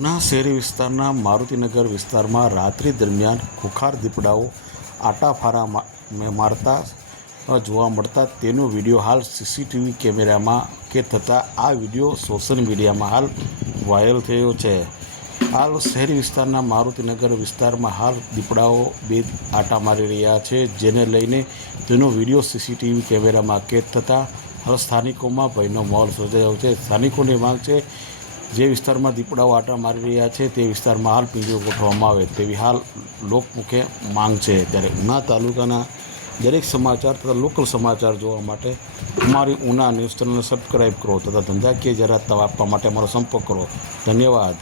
ઉના શહેરી વિસ્તારના મારુતિનગર વિસ્તારમાં રાત્રિ દરમિયાન ખુખાર દીપડાઓ આટાફારા મારતા જોવા મળતા તેનો વિડીયો હાલ સીસીટીવી કેમેરામાં કેદ થતાં આ વિડીયો સોશિયલ મીડિયામાં હાલ વાયરલ થયો છે. હાલ શહેરી વિસ્તારના મારુતિનગર વિસ્તારમાં હાલ દીપડાઓ બે આટા મારી રહ્યા છે, જેને લઈને તેનો વિડીયો સીસીટીવી કેમેરામાં કેદ થતાં હાલ સ્થાનિકોમાં ભયનો માહોલ સર્જાયો છે. સ્થાનિકોની માંગ છે જે વિસ્તારમાં દીપડાઓ આટા મારી રહ્યા છે તે વિસ્તારમાં હાલ પિંજરો ગોઠવવામાં આવે તેવી હાલ લોકમુખે માંગ છે. ત્યારે ઉના તાલુકાના દરેક સમાચાર તથા લોકલ સમાચાર જોવા માટે અમારી ઉના ન્યૂઝ ચેનલને સબસ્ક્રાઈબ કરો તથા ધંધાકીય જાહેરાત આપવા માટે અમારો સંપર્ક કરો. ધન્યવાદ.